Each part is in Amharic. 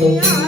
Yeah.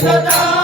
Krishna